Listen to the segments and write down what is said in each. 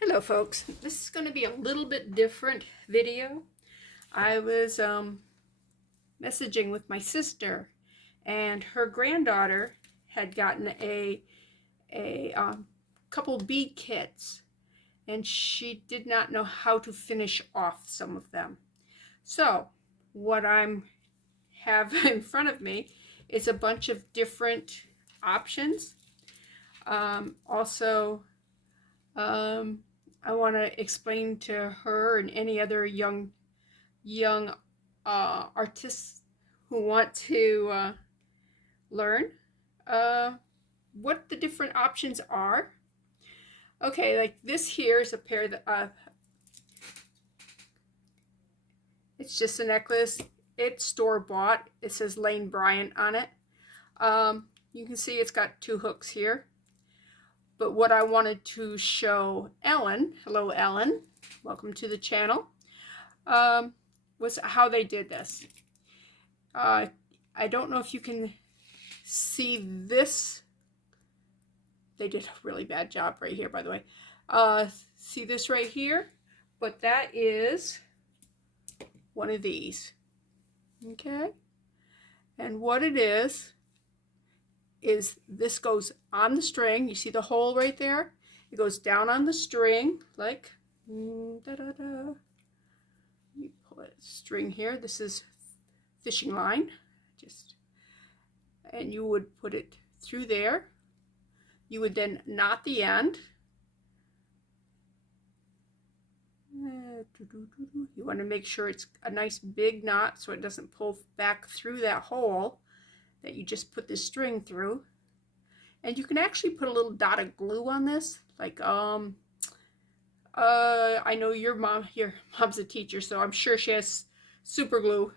Hello folks, this is going to be a little bit different video. I was messaging with my sister, and her granddaughter had gotten a couple bead kits, and she did not know how to finish off some of them. So what I'm have in front of me is a bunch of different options. I want to explain to her and any other young artists who want to learn what the different options are. Okay, like this here is a pair that it's just a necklace. It's store-bought. It says Lane Bryant on it. You can see it's got two hooks here. But what I wanted to show Ellen, hello Ellen, welcome to the channel, was how they did this. I don't know if you can see this. They did a really bad job right here, by the way. See this right here? But that is one of these. Okay? And what it is this goes on the string. You see the hole right there? It goes down on the string like da-da-da. You pull a string here. This is fishing line. And you would put it through there. You would then knot the end. You want to make sure it's a nice big knot so it doesn't pull back through that hole that you just put this string through. And you can actually put a little dot of glue on this, like I know your mom's a teacher, so I'm sure she has super glue,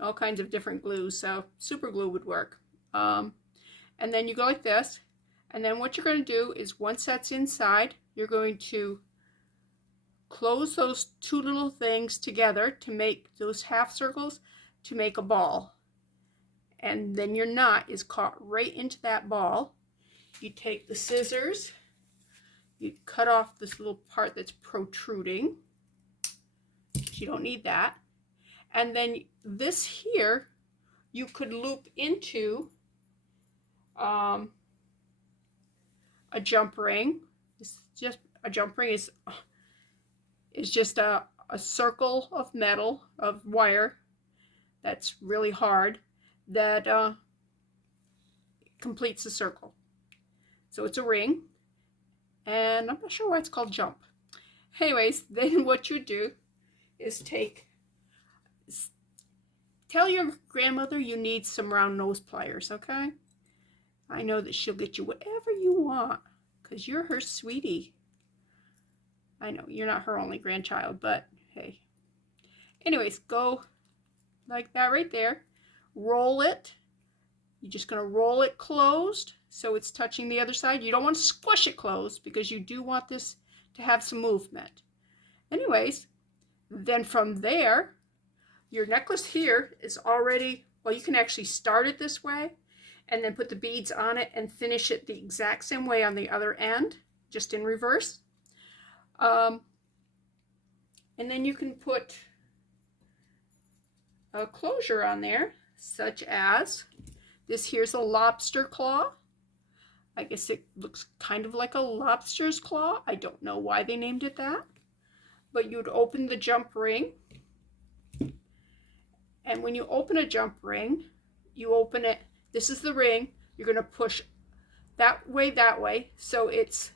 all kinds of different glues, so super glue would work. And then you go like this, and then what you're going to do is once that's inside, you're going to close those two little things together to make those half circles to make a ball. And then your knot is caught right into that ball. You take the scissors, you cut off this little part that's protruding. You don't need that. And then this here, you could loop into a jump ring. It's just a jump ring is just a circle of metal, of wire that's really hard, that completes the circle. So it's a ring, and I'm not sure why it's called jump. Anyways, then what you do is tell your grandmother you need some round nose pliers, okay? I know that she'll get you whatever you want, because you're her sweetie. I know, you're not her only grandchild, but hey. Anyways, go like that right there. Roll it. You're just going to roll it closed so it's touching the other side. You don't want to squish it closed because you do want this to have some movement. Anyways, then from there, your necklace here is already, well, you can actually start it this way and then put the beads on it and finish it the exact same way on the other end, just in reverse. And then you can put a closure on there, such as this here's a lobster claw. I guess it looks kind of like a lobster's claw. I don't know why they named it that. But you'd open the jump ring. And when you open a jump ring, you open it, this is the ring, you're going to push that way, so it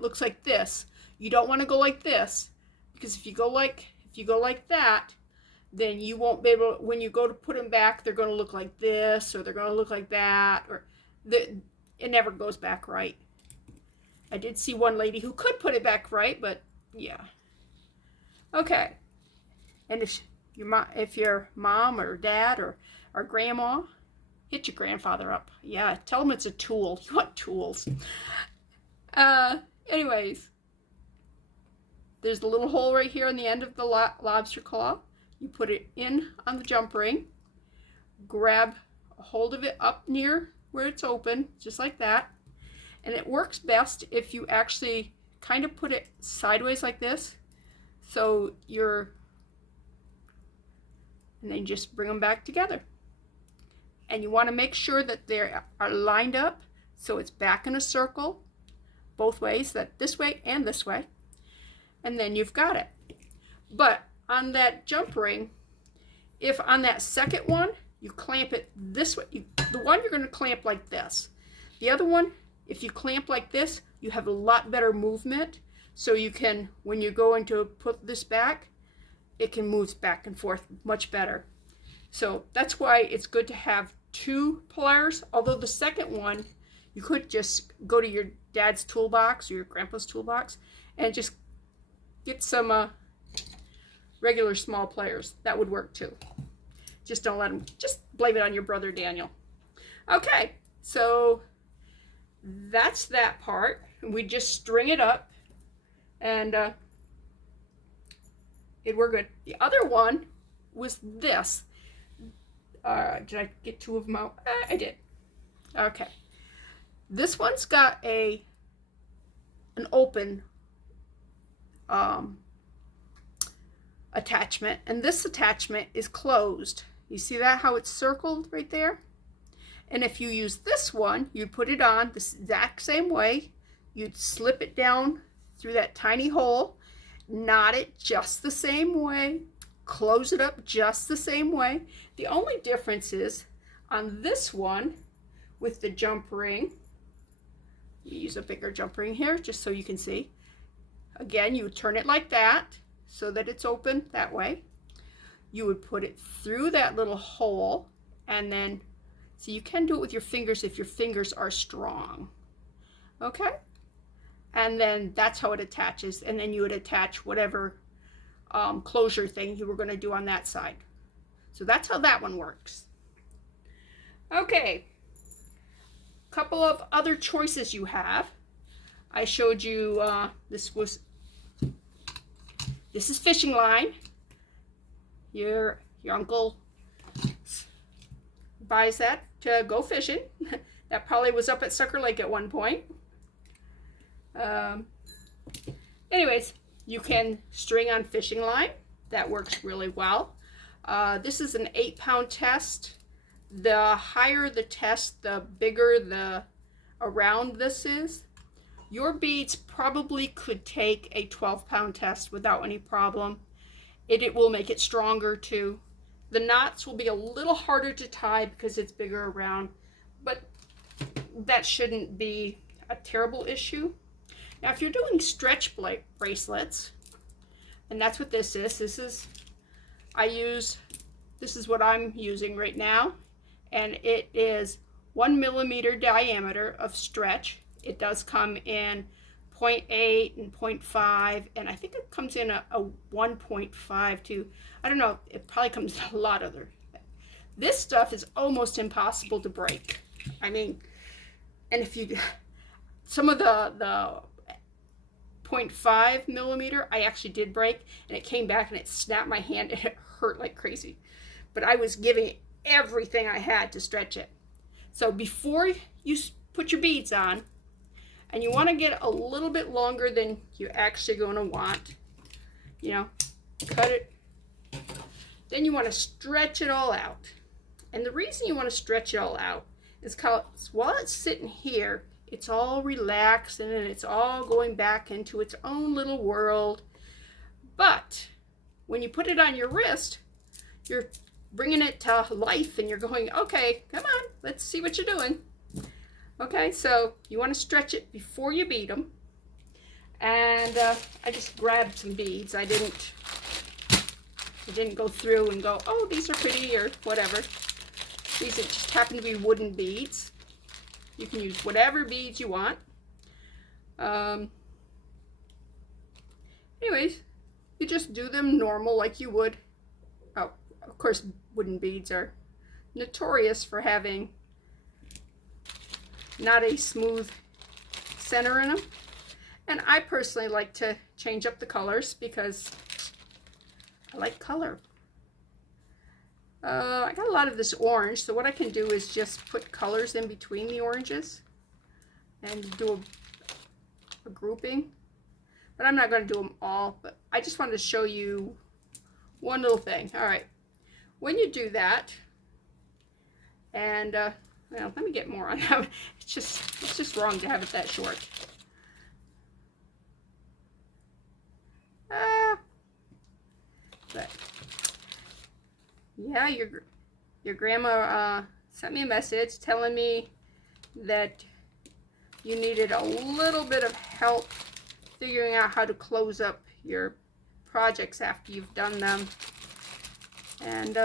looks like this. You don't want to go like this, because if you go like that, then you won't be able, when you go to put them back, they're going to look like this, or they're going to look like that, or it never goes back right. I did see one lady who could put it back right, but yeah. Okay. And if your mom or dad or grandma, hit your grandfather up. Yeah, tell them it's a tool. You want tools. Anyways, there's a little hole right here on the end of the lobster claw. You put it in on the jump ring, grab a hold of it up near where it's open, just like that. And it works best if you actually kind of put it sideways like this. So and then just bring them back together. And you want to make sure that they are lined up so it's back in a circle both ways, that this way and this way. And then you've got it. But on that jump ring, if on that second one, you clamp it this way, the one you're going to clamp like this. The other one, if you clamp like this, you have a lot better movement. So you can, when you're going to put this back, it can move back and forth much better. So that's why it's good to have two pliers. Although the second one, you could just go to your dad's toolbox or your grandpa's toolbox and just get some regular small pliers. That would work too. Just don't let them, just blame it on your brother Daniel. Okay, so that's that part. We just string it up and we're good. The other one was this. Did I get two of them out? I did. Okay. This one's got an open attachment, and this attachment is closed. You see that, how it's circled right there? And if you use this one, you'd put it on the exact same way. You'd slip it down through that tiny hole, knot it just the same way, close it up just the same way. The only difference is on this one with the jump ring, you use a bigger jump ring here just so you can see. Again, you would turn it like that so that it's open that way. You would put it through that little hole, and then, so you can do it with your fingers if your fingers are strong. Okay? And then that's how it attaches, and then you would attach whatever closure thing you were going to do on that side. So that's how that one works. Okay. Couple of other choices you have. I showed you this is fishing line. Your uncle buys that to go fishing. That probably was up at Sucker Lake at one point. Anyways, you can string on fishing line. That works really well. This is an 8-pound test. The higher the test, the bigger the around this is. Your beads probably could take a 12-pound test without any problem. It will make it stronger too. The knots will be a little harder to tie because it's bigger around, but that shouldn't be a terrible issue. Now, if you're doing stretch bracelets, and that's what this is. This is what I'm using right now, and it is 1 millimeter diameter of stretch. It does come in 0.8 and 0.5, and I think it comes in a 1.5 too. I don't know, it probably comes in a lot other. This stuff is almost impossible to break. I mean, and if you, some of the 0.5 millimeter, I actually did break, and it came back and it snapped my hand and it hurt like crazy. But I was giving everything I had to stretch it. So before you put your beads on, and you want to get a little bit longer than you're actually going to want, you know, cut it. Then you want to stretch it all out. And the reason you want to stretch it all out is because while it's sitting here, it's all relaxing and it's all going back into its own little world. But when you put it on your wrist, you're bringing it to life and you're going, okay, come on, let's see what you're doing. Okay, so you want to stretch it before you bead them. And I just grabbed some beads. I didn't go through and go, oh, these are pretty or whatever. These just happen to be wooden beads. You can use whatever beads you want. Anyways, you just do them normal like you would. Oh, of course, wooden beads are notorious for having not a smooth center in them. And I personally like to change up the colors because I like color. I got a lot of this orange, so what I can do is just put colors in between the oranges and do a grouping. but I'm not going to do them all, but I just wanted to show you one little thing. All right, when you do that, and well, let me get more on that. It's just wrong to have it that short. But yeah, your grandma sent me a message telling me that you needed a little bit of help figuring out how to close up your projects after you've done them. And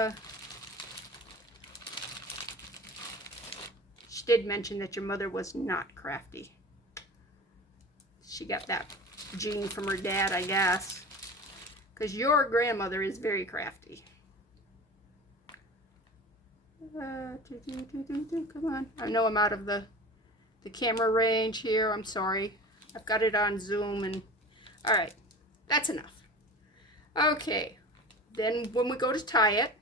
she did mention that your mother was not crafty. She got that gene from her dad, I guess, because your grandmother is very crafty. Come on. I know I'm out of the camera range here. I'm sorry. I've got it on Zoom, and all right, that's enough. Okay, then when we go to tie it,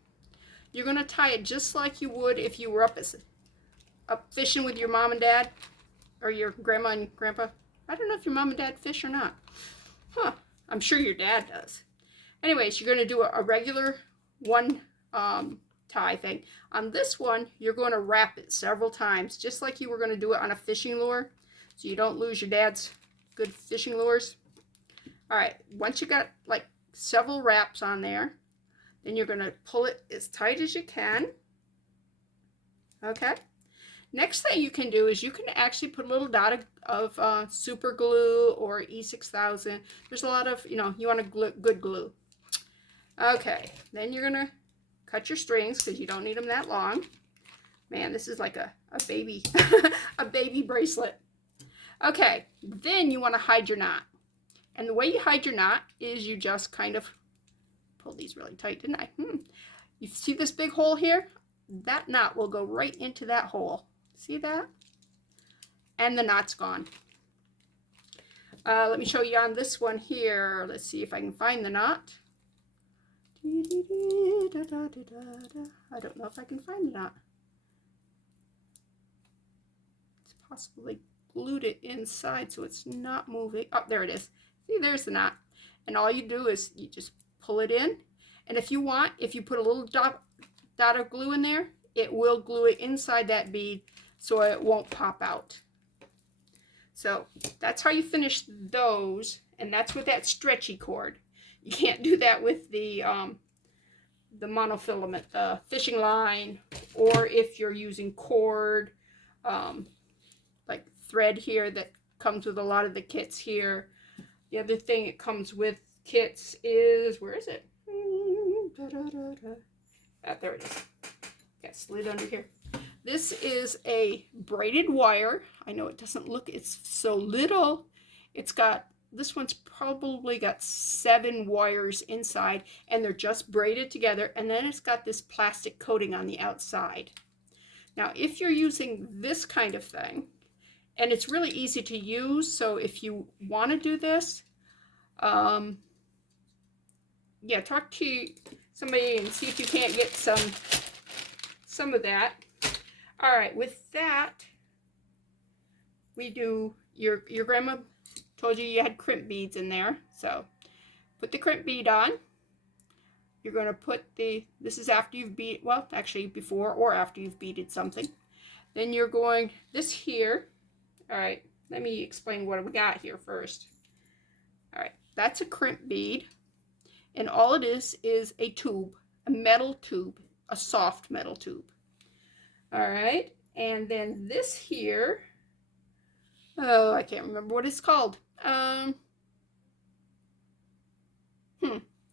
you're going to tie it just like you would if you were up fishing with your mom and dad, or your grandma and grandpa. I don't know if your mom and dad fish or not. Huh, I'm sure your dad does. Anyways, you're going to do a regular one tie thing. On this one, you're going to wrap it several times, just like you were going to do it on a fishing lure, so you don't lose your dad's good fishing lures. All right, once you got like several wraps on there, then you're going to pull it as tight as you can. Okay. Next thing you can do is you can actually put a little dot of super glue or E6000. There's a lot of, you want a good glue. Okay, then you're going to cut your strings because you don't need them that long. Man, this is like a baby, a baby bracelet. Okay, then you want to hide your knot. And the way you hide your knot is you just kind of pull these really tight, didn't I? You see this big hole here? That knot will go right into that hole. See that? And the knot's gone. Let me show you on this one here. Let's see if I can find the knot. I don't know if I can find the knot. It's possibly glued it inside so it's not moving. Oh, there it is. See, there's the knot. And all you do is you just pull it in. And if you want, if you put a little dot of glue in there, it will glue it inside that bead so it won't pop out. So that's how you finish those. And that's with that stretchy cord. You can't do that with the monofilament, the fishing line, or if you're using cord, like thread here that comes with a lot of the kits here. The other thing it comes with kits is, where is it? There it is. Got slid under here. This is a braided wire. I know it doesn't look, it's so little. It's got, this one's probably got 7 wires inside, and they're just braided together, and then it's got this plastic coating on the outside. Now, if you're using this kind of thing, and it's really easy to use, so if you want to do this, yeah, talk to somebody and see if you can't get some of that. All right, with that, we do, your grandma told you had crimp beads in there, so put the crimp bead on. You're going to put this is after you've beat, well, actually before or after you've beaded something. Then you're going, this here, all right, let me explain what we got here first. All right, that's a crimp bead, and all it is a tube, a metal tube, a soft metal tube. All right, and then this here, oh, I can't remember what it's called.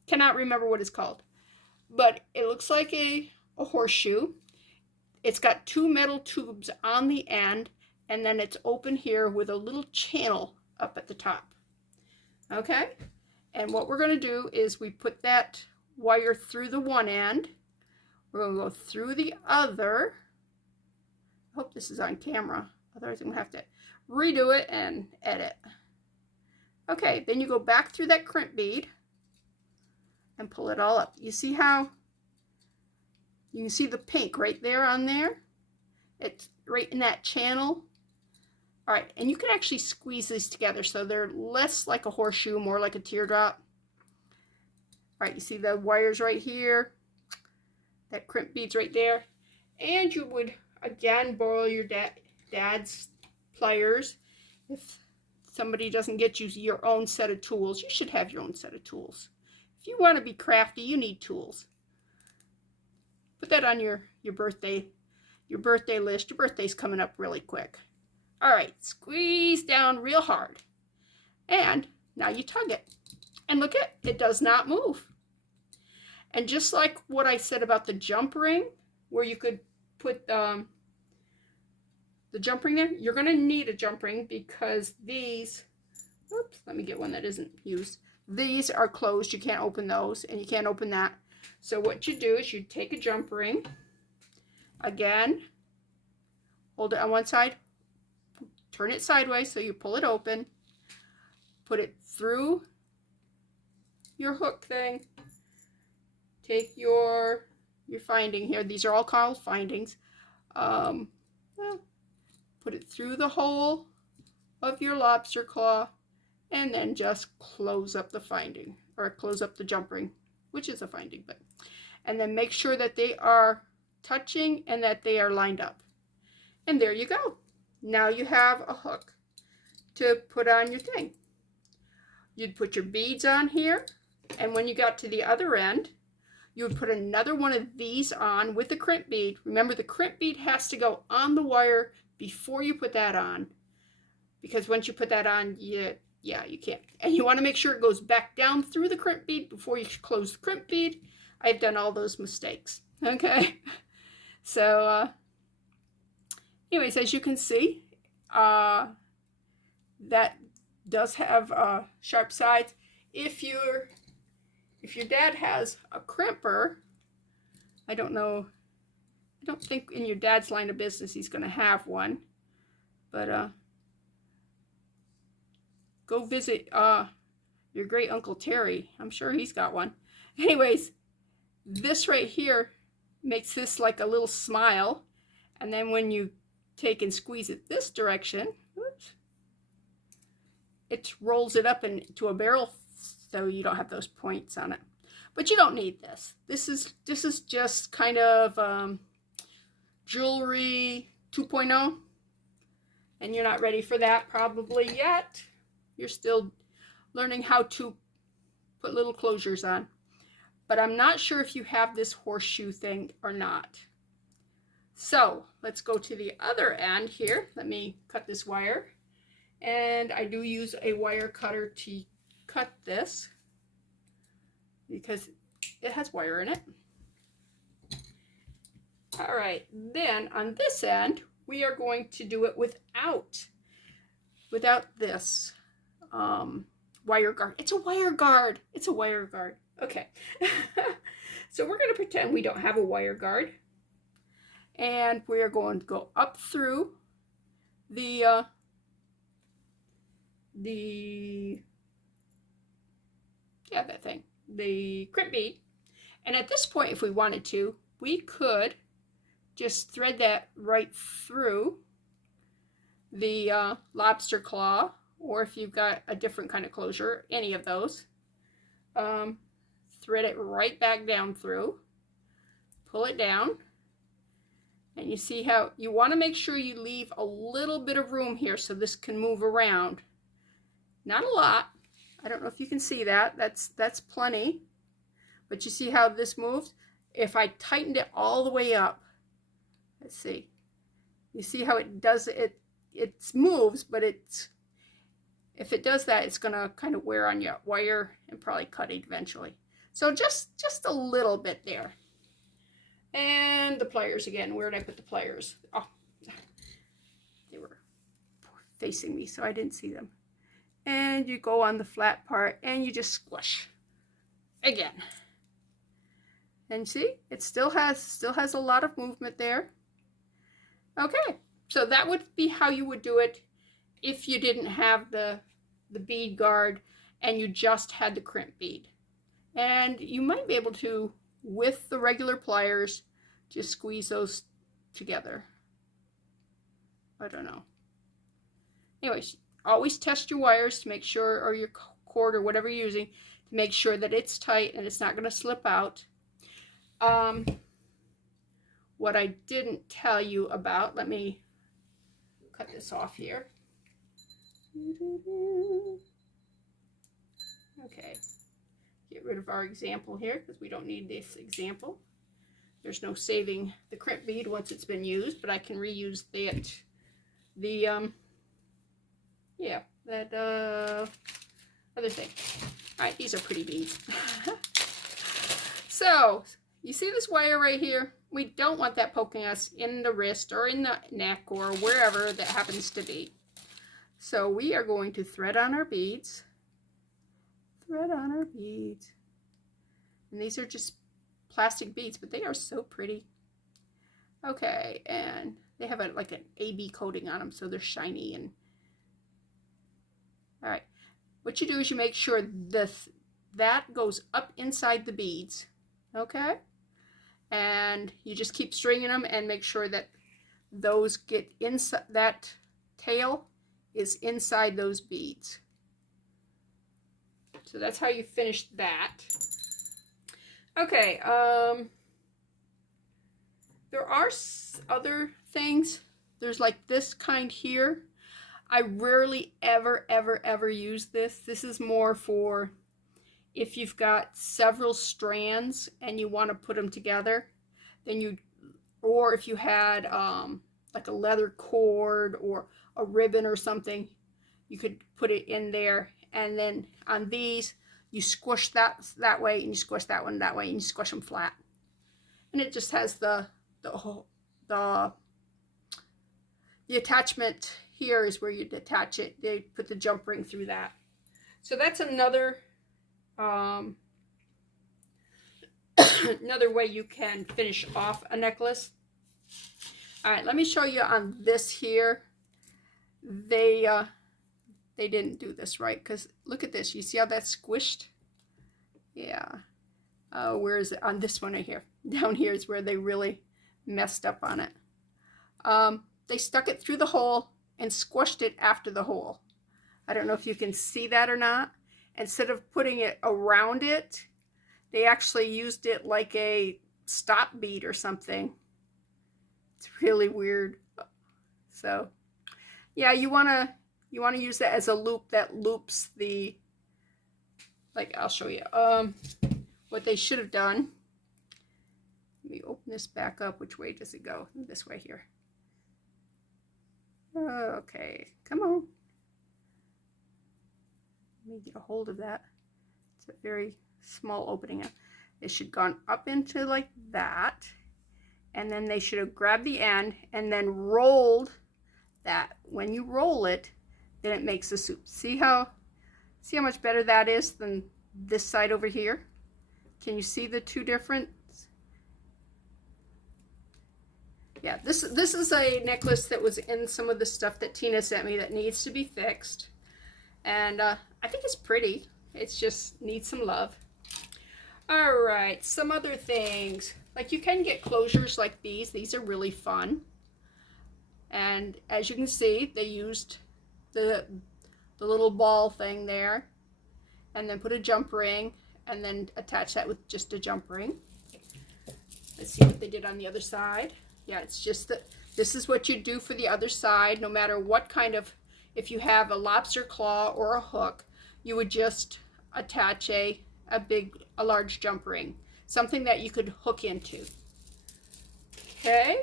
Cannot remember what it's called, but it looks like a horseshoe. It's got 2 metal tubes on the end, and then it's open here with a little channel up at the top. Okay, and what we're going to do is we put that wire through the one end. We're going to go through the other. I hope this is on camera, otherwise I'm going to have to redo it and edit. Okay, then you go back through that crimp bead and pull it all up. You see how you can see the pink right there on there? It's right in that channel. All right, and you can actually squeeze these together so they're less like a horseshoe, more like a teardrop. All right, you see the wires right here, that crimp beads right there. And you would, again, borrow your dad's pliers. If somebody doesn't get you your own set of tools, you should have your own set of tools. If you want to be crafty, you need tools. Put that on your birthday list. Your birthday's coming up really quick. All right, squeeze down real hard. And now you tug it. And look at it, does not move. And just like what I said about the jump ring, where you could put the jump ring there, you're going to need a jump ring because these, oops, let me get one that isn't used. These are closed. You can't open those, and you can't open that. So what you do is you take a jump ring, again, hold it on one side, turn it sideways so you pull it open, put it through your hook thing, take your finding here. These are all called findings. Well, put it through the hole of your lobster claw, and then just close up the finding, or close up the jump ring, which is a finding, but, and then make sure that they are touching and that they are lined up. And there you go. Now you have a hook to put on your thing. You'd put your beads on here, and when you got to the other end, you would put another one of these on with the crimp bead. Remember, the crimp bead has to go on the wire before you put that on, because once you put that on, you can't. And you want to make sure it goes back down through the crimp bead before you close the crimp bead. I've done all those mistakes. Okay. So, anyways, as you can see, that does have sharp sides. If your dad has a crimper, I don't think in your dad's line of business he's going to have one, but go visit your great Uncle Terry. I'm sure he's got one. Anyways, this right here makes this like a little smile, and then when you take and squeeze it this direction, oops, it rolls it up into a barrel, so you don't have those points on it. But you don't need this. This is just kind of jewelry 2.0, and you're not ready for that probably yet. You're still learning how to put little closures on. But I'm not sure if you have this horseshoe thing or not. So let's go to the other end here. Let me cut this wire. And I do use a wire cutter to cut this because it has wire in it. All right, then on this end, we are going to do it without this wire guard. It's a wire guard. It's a wire guard. Okay. So we're going to pretend we don't have a wire guard. And we are going to go up through the crimp bead. And at this point, if we wanted to, we could just thread that right through the lobster claw, or if you've got a different kind of closure, any of those. Thread it right back down through, pull it down, and you see how you want to make sure you leave a little bit of room here so this can move around. Not a lot. I don't know if you can see that. That's plenty. But you see how this moves? If I tightened it all the way up, let's see. You see how it does it? It moves, but if it does that, it's going to kind of wear on your wire and probably cut it eventually. So just a little bit there. And the pliers again. Where did I put the pliers? Oh, they were facing me, so I didn't see them. And you go on the flat part and you just squish again. And see, it still has a lot of movement there. Okay, so that would be how you would do it if you didn't have the bead guard and you just had the crimp bead. And you might be able to, with the regular pliers, just squeeze those together. I don't know. Anyways, always test your wires to make sure, or your cord or whatever you're using, to make sure that it's tight and it's not going to slip out. What I didn't tell you about, let me cut this off here. Okay, get rid of our example here because we don't need this example. There's no saving the crimp bead once it's been used, but I can reuse that, that other thing. All right, these are pretty beads. So, you see this wire right here? We don't want that poking us in the wrist or in the neck or wherever that happens to be. So we are going to thread on our beads. Thread on our beads. And these are just plastic beads, but they are so pretty. Okay, and they have like an AB coating on them, so they're shiny. And all right, what you do is you make sure that goes up inside the beads. Okay, and you just keep stringing them and make sure that those get inside, that tail is inside those beads. So that's how you finish that. Okay, there are other things. There's like this kind here. I rarely ever use this. This is more for if you've got several strands and you want to put them together, then or if you had like a leather cord or a ribbon or something, you could put it in there. And then on these, you squish that way, and you squish that one that way, and you squish them flat. And it just has the attachment here is where you attach it. They put the jump ring through that. So that's another another way you can finish off a necklace. All right, let me show you on this here. They didn't do this right, because look at this. You see how that's squished? Yeah. Where is it? On this one right here. Down here is where they really messed up on it. They stuck it through the hole and squished it after the hole. I don't know if you can see that or not. Instead of putting it around it, they actually used it like a stop bead or something. It's really weird. So, yeah, you want to use that as a loop that loops the, like, I'll show you. What they should have done. Let me open this back up. Which way does it go? This way here. Okay, come on. Let me get a hold of that. It's a very small opening. It should have gone up into like that, and then they should have grabbed the end and then rolled that. When you roll it, then it makes a soup. See how much better that is than this side over here? Can you see the two different? Yeah, this is a necklace that was in some of the stuff that Tina sent me that needs to be fixed. And I think it's pretty. It's just needs some love. All right, some other things. Like you can get closures like these. These are really fun. And as you can see, they used the little ball thing there. And then put a jump ring. And then attach that with just a jump ring. Let's see what they did on the other side. Yeah, it's just that this is what you do for the other side, no matter what kind of, if you have a lobster claw or a hook, you would just attach a large jump ring, something that you could hook into. Okay,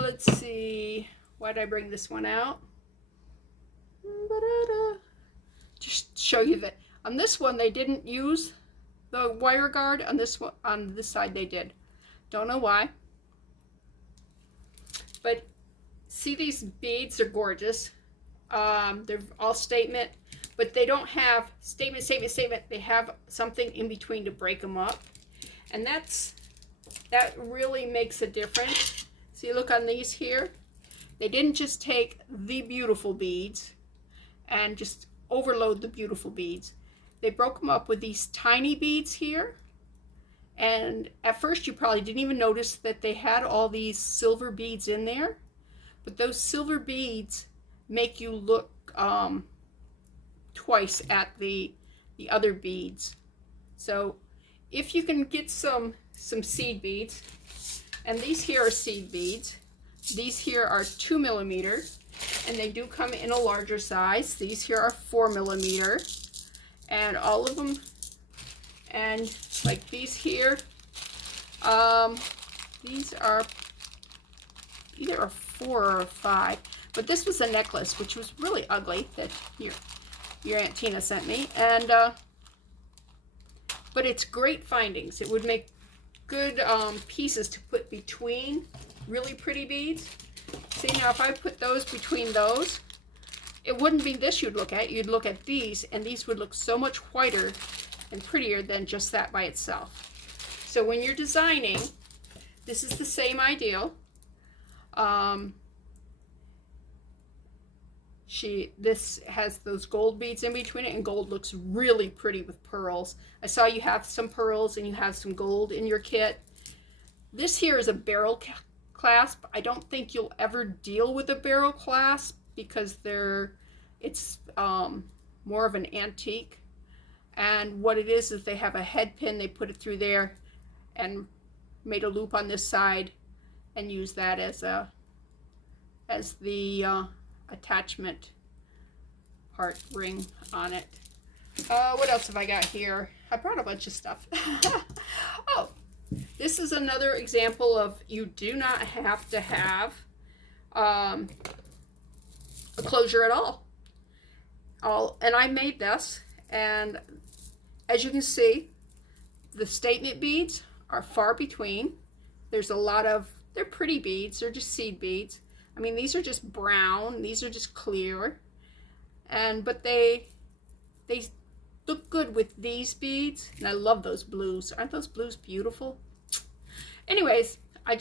let's see. Why did I bring this one out? Just show you that on this one they didn't use the wire guard. On this one, on this side they did. Don't know why. But see, these beads are gorgeous. They're all statement, but they don't have statement. They have something in between to break them up. And that really makes a difference. See, look on these here. They didn't just take the beautiful beads and just overload the beautiful beads. They broke them up with these tiny beads here. And at first you probably didn't even notice that they had all these silver beads in there. But those silver beads make you look twice at the other beads. So if you can get some seed beads, and these here are seed beads. These here are 2 millimeter, and they do come in a larger size. These here are 4 millimeter, and all of them, and like these here, these are either a 4 or a 5, but this was a necklace, which was really ugly, that your Aunt Tina sent me, and but it's great findings. It would make good pieces to put between really pretty beads. See, now if I put those between those, it wouldn't be this you'd look at. You'd look at these, and these would look so much whiter and prettier than just that by itself. So when you're designing, this is the same ideal. This has those gold beads in between it, and gold looks really pretty with pearls. I saw you have some pearls and you have some gold in your kit. This here is a barrel clasp. I don't think you'll ever deal with a barrel clasp because it's more of an antique. And what it is they have a head pin. They put it through there and made a loop on this side and use that as the attachment part ring on it. What else have I got here? I brought a bunch of stuff. Oh, this is another example of you do not have to have a closure at all. And I made this, and as you can see, the statement beads are far between. There's a lot of, they're pretty beads, they're just seed beads. I mean, these are just brown, these are just clear, but they look good with these beads, and I love those blues. Aren't those blues beautiful? Anyways, I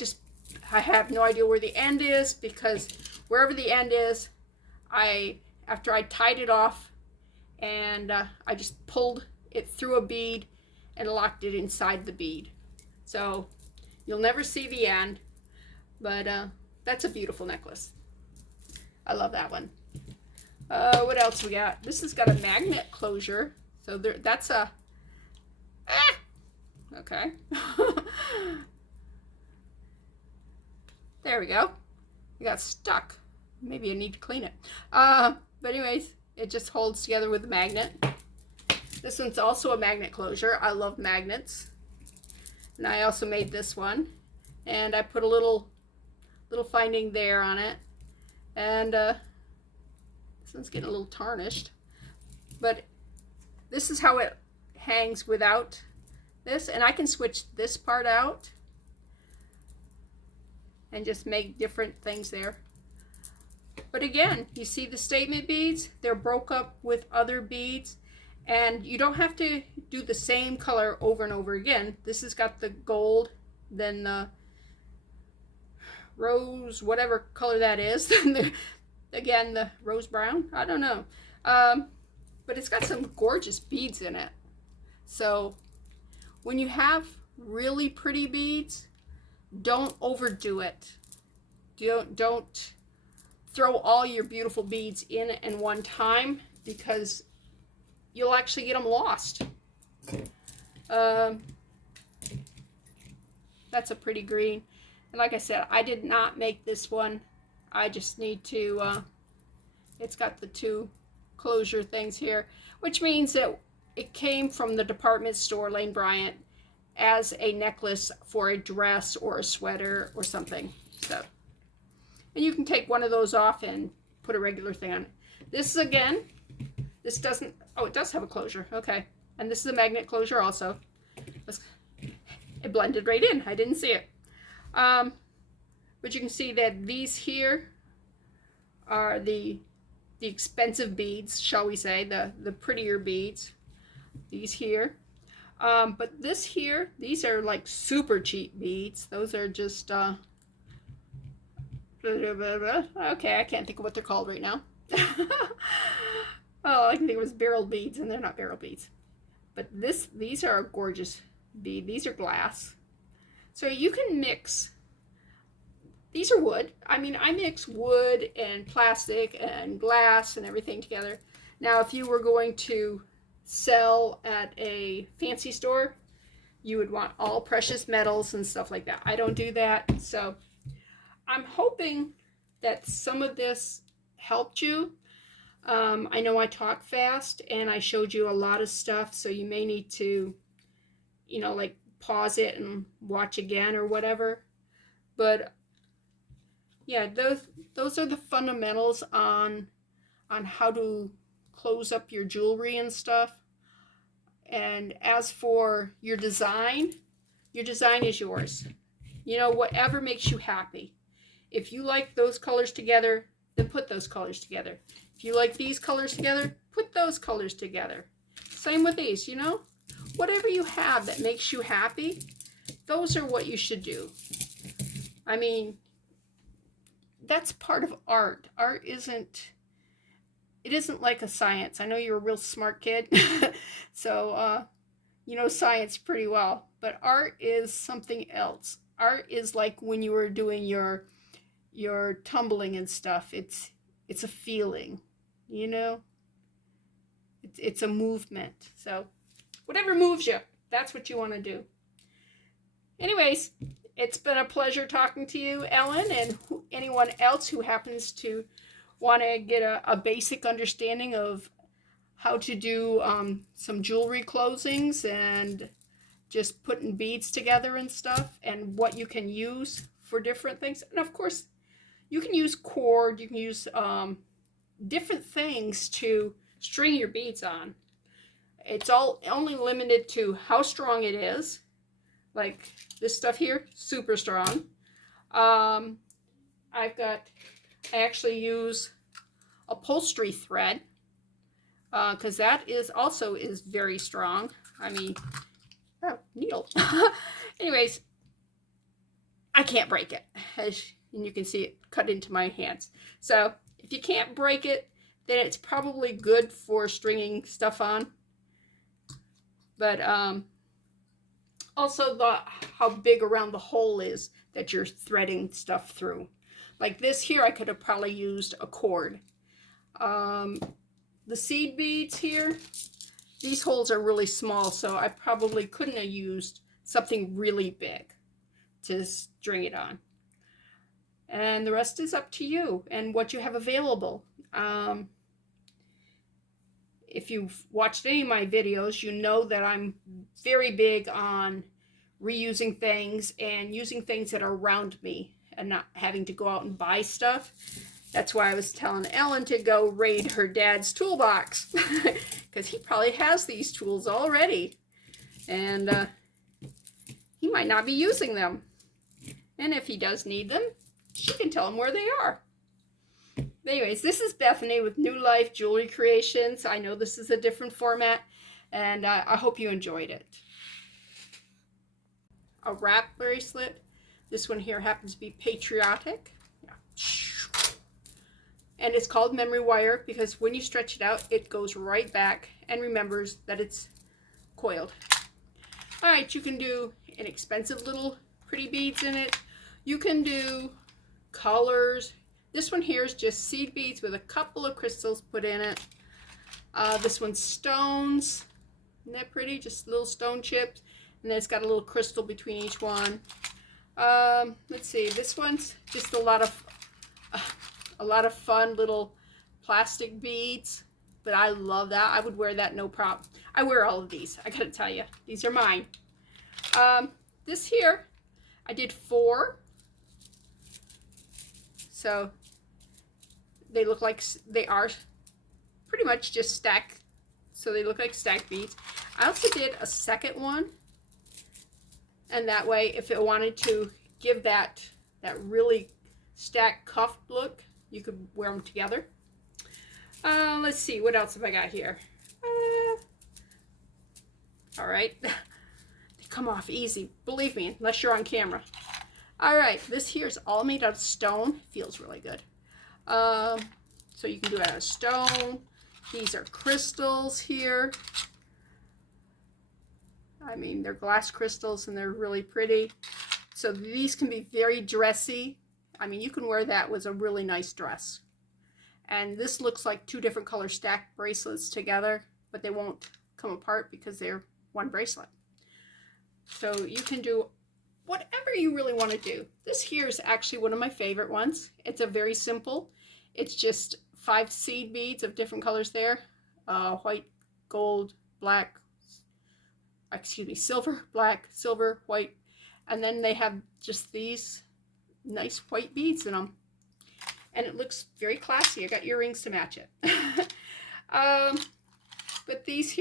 have no idea where the end is, because wherever the end is, after I tied it off, and I just pulled it through a bead and locked it inside the bead. So you'll never see the end, but that's a beautiful necklace. I love that one. What else we got? This has got a magnet closure. So that's a... Okay. There we go. It got stuck. Maybe I need to clean it. But anyways, it just holds together with a magnet. This one's also a magnet closure. I love magnets. And I also made this one. And I put a little finding there on it. And this one's getting a little tarnished. But this is how it hangs without this. And I can switch this part out and just make different things there. But again, you see the statement beads? They're broke up with other beads. And you don't have to do the same color over and over again. This has got the gold, then the rose, whatever color that is. Again, the rose brown, I don't know. But it's got some gorgeous beads in it. So when you have really pretty beads, don't overdo it. Don't throw all your beautiful beads in one time, because you'll actually get them lost. That's a pretty green. And like I said, I did not make this one. I just need to, it's got the two closure things here, which means that it came from the department store, Lane Bryant, as a necklace for a dress or a sweater or something. So, and you can take one of those off and put a regular thing on it. This is, again, this doesn't, oh, it does have a closure. Okay. And this is a magnet closure also. It blended right in. I didn't see it. But you can see that these here are the expensive beads, shall we say, the prettier beads. These here. But this here, these are like super cheap beads. Those are just, okay, I can't think of what they're called right now. Oh, I can think it was barrel beads, and they're not barrel beads. But these are a gorgeous bead. These are glass. So you can mix these are wood. I mean, I mix wood and plastic and glass and everything together. Now, if you were going to sell at a fancy store, you would want all precious metals and stuff like that. I don't do that. So I'm hoping that some of this helped you. I know I talk fast and I showed you a lot of stuff, so you may need to, like pause it and watch again or whatever. But yeah, those are the fundamentals on how to close up your jewelry and stuff. And as for your design is yours. Whatever makes you happy. If you like those colors together, then put those colors together. If you like these colors together, put those colors together. Same with these, whatever you have that makes you happy, those are what you should do. I mean, that's part of art. Art isn't like a science. I know you're a real smart kid, so you know science pretty well. But art is something else. Art is like when you were doing your tumbling and stuff. It's a feeling, It's a movement. So whatever moves you, that's what you want to do. Anyways, it's been a pleasure talking to you, Ellen, and anyone else who happens to want to get a basic understanding of how to do some jewelry closings and just putting beads together and stuff, and what you can use for different things. And of course, you can use cord, you can use different things to string your beads on. It's all only limited to how strong it is. Like this stuff here, super strong. I actually use upholstery thread because that is also very strong. I mean, needle. Anyways, I can't break it, and you can see it cut into my hands. So if you can't break it, then it's probably good for stringing stuff on. But also how big around the hole is that you're threading stuff through. Like this here, I could have probably used a cord. The seed beads here, these holes are really small, so I probably couldn't have used something really big to string it on. And the rest is up to you and what you have available. If you've watched any of my videos, you know that I'm very big on reusing things and using things that are around me and not having to go out and buy stuff. That's why I was telling Ellen to go raid her dad's toolbox because he probably has these tools already and he might not be using them. And if he does need them, she can tell him where they are. Anyways, this is Bethany with New Life Jewelry Creations. I know this is a different format, and I hope you enjoyed it. A wrap bracelet. This one here happens to be patriotic. Yeah. And it's called memory wire because when you stretch it out, it goes right back and remembers that it's coiled. All right, you can do inexpensive little pretty beads in it. You can do colors. This one here is just seed beads with a couple of crystals put in it. This one's stones. Isn't that pretty? Just little stone chips. And then it's got a little crystal between each one. Let's see. This one's just a lot of fun little plastic beads. But I love that. I would wear that no problem. I wear all of these. I gotta tell you. These are mine. This here, I did 4. So they look like they are pretty much just stacked. So they look like stacked beads. I also did a second one. And that way, if it wanted to give that really stacked cuffed look, you could wear them together. Let's see, what else have I got here? All right. They come off easy, believe me, unless you're on camera. All right, this here is all made out of stone. Feels really good. So you can do it out of stone. These are crystals here. I mean, they're glass crystals and they're really pretty. So these can be very dressy. I mean, you can wear that with a really nice dress. And this looks like two different color stacked bracelets together, but they won't come apart because they're one bracelet. So you can do whatever you really want to do. This here is actually one of my favorite ones. It's a very simple. It's just 5 seed beads of different colors there. White, gold, black, excuse me, silver, black, silver, white. And then they have just these nice white beads in them. And it looks very classy. I got earrings to match it. But these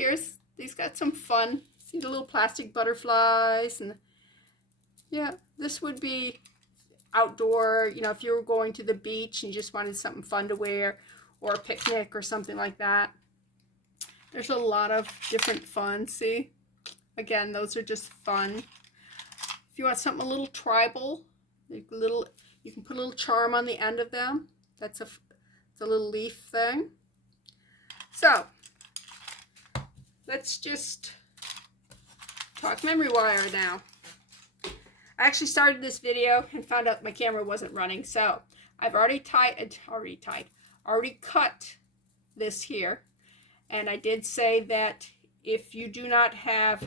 got some fun. See the little plastic butterflies, and yeah, this would be outdoor, you know, if you were going to the beach and you just wanted something fun to wear, or a picnic or something like that. There's a lot of different fun. See, again, those are just fun. If you want something a little tribal, like you can put a little charm on the end of them. It's a little leaf thing. So let's just talk memory wire now. I actually started this video and found out my camera wasn't running, so I've already cut this here. And I did say that if you do not have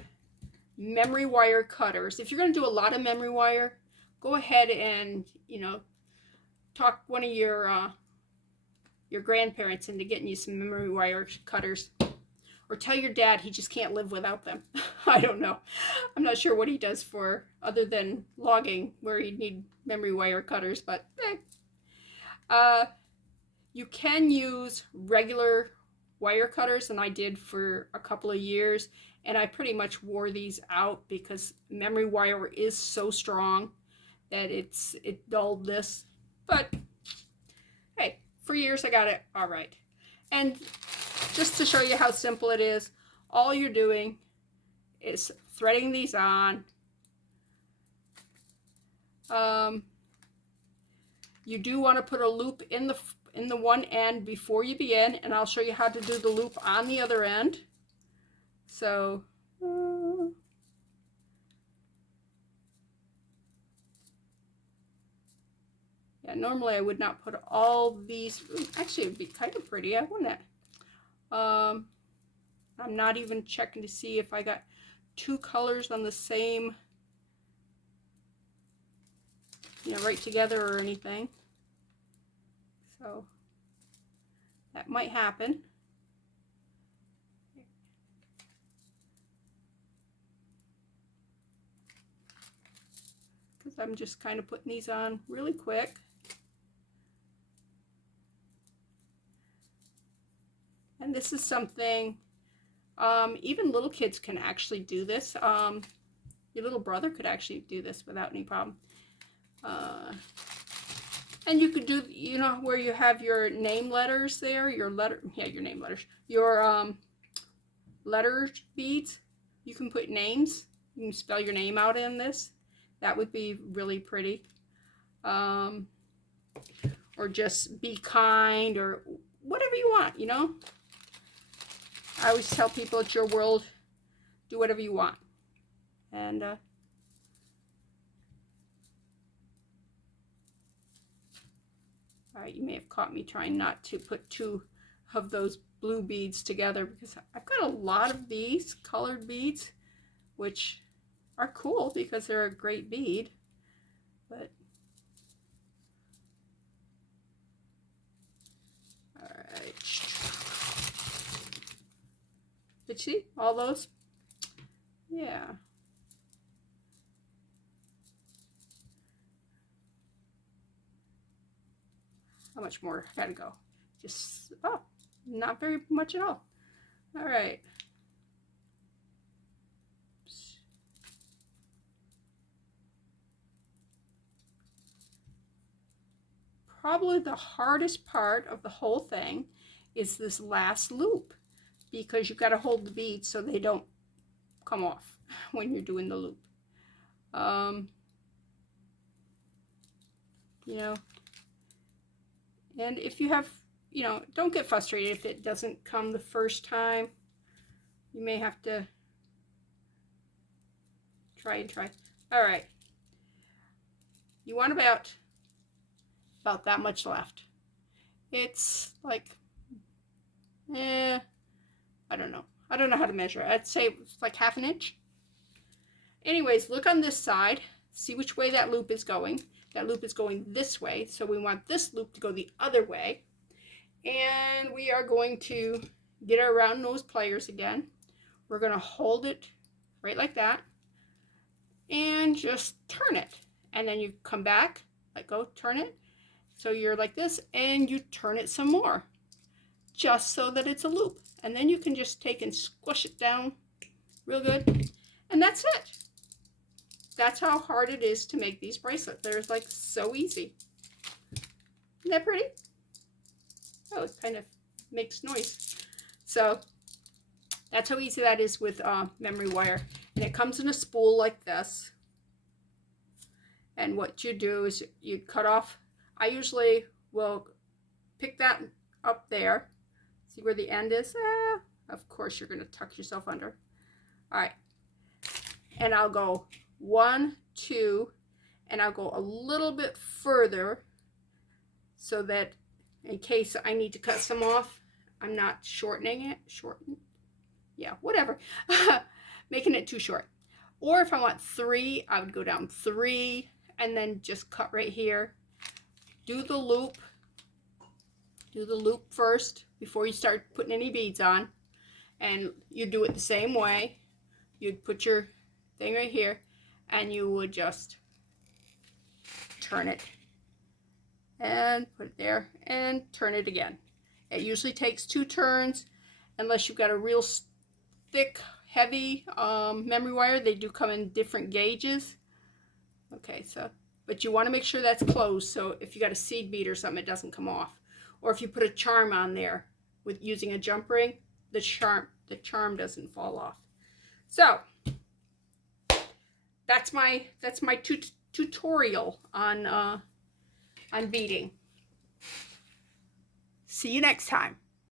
memory wire cutters, if you're going to do a lot of memory wire, go ahead and, you know, talk one of your grandparents into getting you some memory wire cutters. Or tell your dad he just can't live without them. I don't know. I'm not sure what he does for other than logging where he'd need memory wire cutters, but you can use regular wire cutters, and I did for a couple of years, and I pretty much wore these out because memory wire is so strong that it dulled this. But hey, for years I got it all right. And just to show you how simple it is, all you're doing is threading these on. You do want to put a loop in the one end before you begin, and I'll show you how to do the loop on the other end. So yeah, normally I would not put all these. Actually, it would be kind of pretty, wouldn't it? I'm not even checking to see if I got 2 colors on the same, you know, right together or anything. So that might happen. Because I'm just kind of putting these on really quick. And this is something, even little kids can actually do this. Your little brother could actually do this without any problem. And you could do, you know, where you have your name letters there, your name letters, your letter beads. You can put names. You can spell your name out in this. That would be really pretty. Or just be kind, or whatever you want, you know. I always tell people it's your world. Do whatever you want. And all right, you may have caught me trying not to put 2 of those blue beads together, because I've got a lot of these colored beads, which are cool because they're a great bead. But all right. Did you see all those? Yeah. How much more? I gotta go. Just, oh, not very much at all. All right. Oops. Probably the hardest part of the whole thing is this last loop, because you've got to hold the beads so they don't come off when you're doing the loop. You know, and if you have, you know, don't get frustrated if it doesn't come the first time. You may have to try and try. All right. You want about about that much left. It's like, I don't know. I don't know how to measure it. I'd say it's like 1/2 inch. Anyways, look on this side. See which way that loop is going. That loop is going this way, so we want this loop to go the other way. And we are going to get our round nose pliers again. We're going to hold it right like that and just turn it. And then you come back, let go, turn it. So you're like this, and you turn it some more, just so that it's a loop. And then you can just take and squish it down real good. And that's it. That's how hard it is to make these bracelets. They're like so easy. Isn't that pretty? Oh, it kind of makes noise. So that's how easy that is with memory wire. And it comes in a spool like this. And what you do is you cut off. I usually will pick that up there. See where the end is? Of course you're going to tuck yourself under. All right. And I'll go 1, 2, and I'll go a little bit further so that in case I need to cut some off, I'm not shortening it. Yeah, whatever. Making it too short. Or if I want 3, I would go down 3 and then just cut right here. Do the loop. Do the loop first before you start putting any beads on. And you do it the same way. You'd put your thing right here and you would just turn it and put it there and turn it again. It usually takes 2 turns unless you've got a real thick, heavy memory wire. They do come in different gauges. Okay, so, but you want to make sure that's closed, so if you got a seed bead or something, it doesn't come off. Or if you put a charm on there with using a jump ring, the charm doesn't fall off. So that's my tutorial on beading. See you next time.